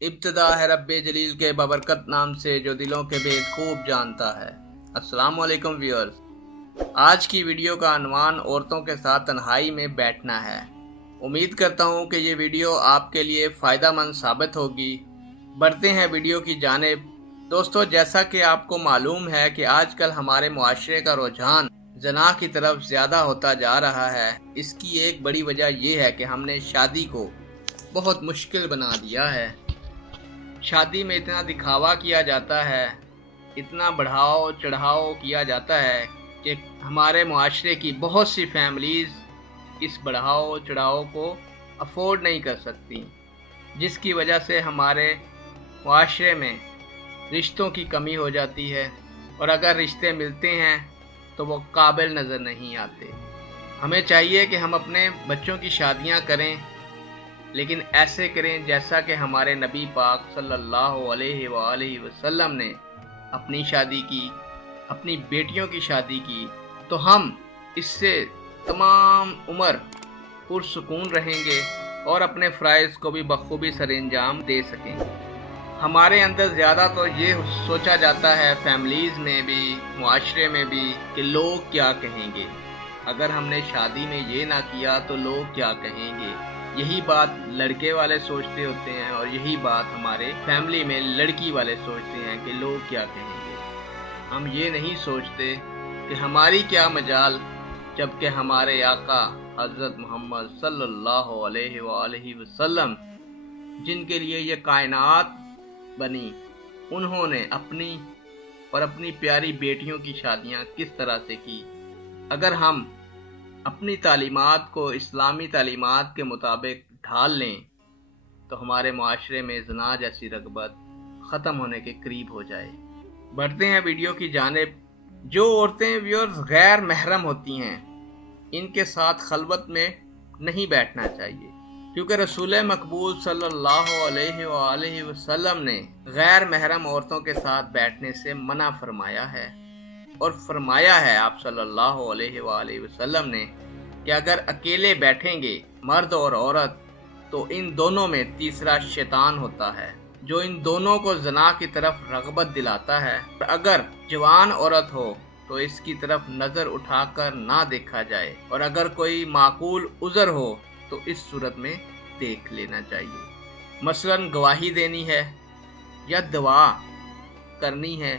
ابتدا ہے رب جلیل کے بابرکت نام سے جو دلوں کے بھید خوب جانتا ہے۔ السلام علیکم ویورز، آج کی ویڈیو کا عنوان عورتوں کے ساتھ تنہائی میں بیٹھنا ہے۔ امید کرتا ہوں کہ یہ ویڈیو آپ کے لیے فائدہ مند ثابت ہوگی۔ بڑھتے ہیں ویڈیو کی جانب۔ دوستو، جیسا کہ آپ کو معلوم ہے کہ آج کل ہمارے معاشرے کا رجحان زنا کی طرف زیادہ ہوتا جا رہا ہے۔ اس کی ایک بڑی وجہ یہ ہے کہ ہم نے شادی کو بہت مشکل بنا دیا ہے۔ شادی میں اتنا دکھاوا کیا جاتا ہے، اتنا بڑھاؤ چڑھاؤ کیا جاتا ہے کہ ہمارے معاشرے کی بہت سی فیملیز اس بڑھاؤ چڑھاؤ کو افورڈ نہیں کر سکتی، جس کی وجہ سے ہمارے معاشرے میں رشتوں کی کمی ہو جاتی ہے، اور اگر رشتے ملتے ہیں تو وہ قابل نظر نہیں آتے۔ ہمیں چاہیے کہ ہم اپنے بچوں کی شادیاں کریں، لیکن ایسے کریں جیسا کہ ہمارے نبی پاک صلی اللہ علیہ وآلہ وسلم نے اپنی شادی کی، اپنی بیٹیوں کی شادی کی، تو ہم اس سے تمام عمر پرسکون رہیں گے اور اپنے فرائض کو بھی بخوبی سر انجام دے سکیں گے۔ ہمارے اندر زیادہ تو یہ سوچا جاتا ہے، فیملیز میں بھی معاشرے میں بھی، کہ لوگ کیا کہیں گے، اگر ہم نے شادی میں یہ نہ کیا تو لوگ کیا کہیں گے۔ یہی بات لڑکے والے سوچتے ہوتے ہیں، اور یہی بات ہمارے فیملی میں لڑکی والے سوچتے ہیں کہ لوگ کیا کہیں گے۔ ہم یہ نہیں سوچتے کہ ہماری کیا مجال، جبکہ ہمارے آقا حضرت محمد صلی اللہ علیہ وآلہ وسلم، جن کے لیے یہ کائنات بنی، انہوں نے اپنی اور اپنی پیاری بیٹیوں کی شادیاں کس طرح سے کی۔ اگر ہم اپنی تعلیمات کو اسلامی تعلیمات کے مطابق ڈھال لیں تو ہمارے معاشرے میں زنا جیسی رغبت ختم ہونے کے قریب ہو جائے۔ بڑھتے ہیں ویڈیو کی جانب۔ جو عورتیں ویورز غیر محرم ہوتی ہیں، ان کے ساتھ خلوت میں نہیں بیٹھنا چاہیے، کیونکہ رسول مقبول صلی اللہ علیہ وآلہ وسلم نے غیر محرم عورتوں کے ساتھ بیٹھنے سے منع فرمایا ہے، اور فرمایا ہے آپ صلی اللہ علیہ وآلہ وسلم نے کہ اگر اکیلے بیٹھیں گے مرد اور عورت تو ان دونوں میں تیسرا شیطان ہوتا ہے، جو ان دونوں کو زنا کی طرف رغبت دلاتا ہے۔ اگر جوان عورت ہو تو اس کی طرف نظر اٹھا کر نہ دیکھا جائے، اور اگر کوئی معقول عذر ہو تو اس صورت میں دیکھ لینا چاہیے۔ مثلا گواہی دینی ہے یا دعا کرنی ہے،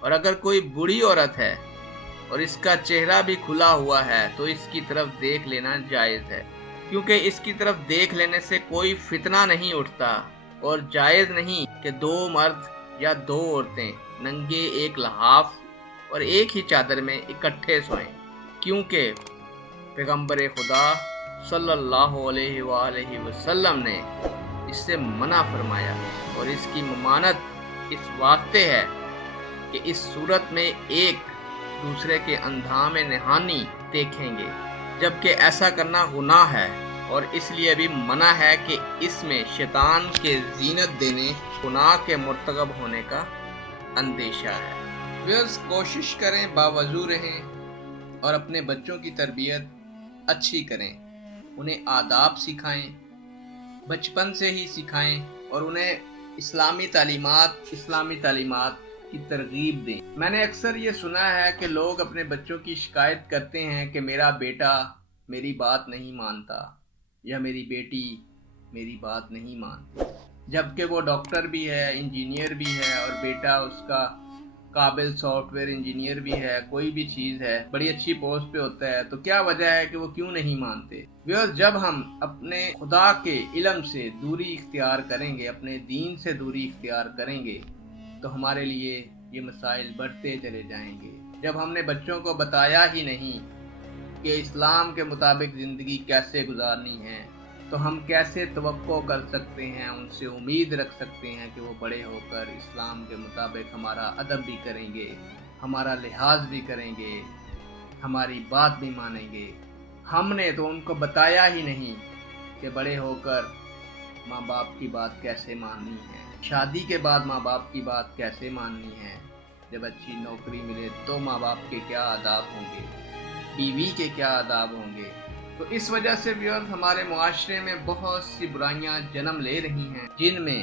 اور اگر کوئی بوڑھی عورت ہے اور اس کا چہرہ بھی کھلا ہوا ہے تو اس کی طرف دیکھ لینا جائز ہے، کیونکہ اس کی طرف دیکھ لینے سے کوئی فتنہ نہیں اٹھتا، اور جائز نہیں کہ دو مرد یا دو عورتیں ننگے ایک لحاف اور ایک ہی چادر میں اکٹھے سوئیں، کیونکہ پیغمبر خدا صلی اللہ علیہ وآلہ وسلم نے اس سے منع فرمایا، اور اس کی ممانت اس واسطے ہے کہ اس صورت میں ایک دوسرے کے اندام نہانی دیکھیں گے، جبکہ ایسا کرنا گناہ ہے، اور اس لیے بھی منع ہے کہ اس میں شیطان کے زینت دینے، گناہ کے مرتکب ہونے کا اندیشہ ہے۔ بس کوشش کریں باوضو رہیں اور اپنے بچوں کی تربیت اچھی کریں، انہیں آداب سکھائیں، بچپن سے ہی سکھائیں، اور انہیں اسلامی تعلیمات کی ترغیب دیں۔ میں نے اکثر یہ سنا ہے کہ لوگ اپنے بچوں کی شکایت کرتے ہیں کہ میرا بیٹا میری بات نہیں مانتا، یا میری بیٹی میری بات نہیں مانتی، جبکہ وہ ڈاکٹر بھی ہے، انجینئر بھی ہے، اور بیٹا اس کا قابل سافٹ ویئر انجینئر بھی ہے، کوئی بھی چیز ہے، بڑی اچھی پوسٹ پہ ہوتا ہے، تو کیا وجہ ہے کہ وہ کیوں نہیں مانتے؟ جب ہم اپنے خدا کے علم سے دوری اختیار کریں گے، اپنے دین سے دوری اختیار کریں گے، تو ہمارے لیے یہ مسائل بڑھتے چلے جائیں گے۔ جب ہم نے بچوں کو بتایا ہی نہیں کہ اسلام کے مطابق زندگی کیسے گزارنی ہے، تو ہم کیسے توقع کر سکتے ہیں، ان سے امید رکھ سکتے ہیں کہ وہ بڑے ہو کر اسلام کے مطابق ہمارا ادب بھی کریں گے، ہمارا لحاظ بھی کریں گے، ہماری بات بھی مانیں گے؟ ہم نے تو ان کو بتایا ہی نہیں کہ بڑے ہو کر ماں باپ کی بات کیسے ماننی ہے، شادی کے بعد ماں باپ کی بات کیسے ماننی ہے، جب اچھی نوکری ملے تو ماں باپ کے کیا آداب ہوں گے، بیوی کے کیا آداب ہوں گے۔ تو اس وجہ سے بھی ہمارے معاشرے میں بہت سی برائیاں جنم لے رہی ہیں، جن میں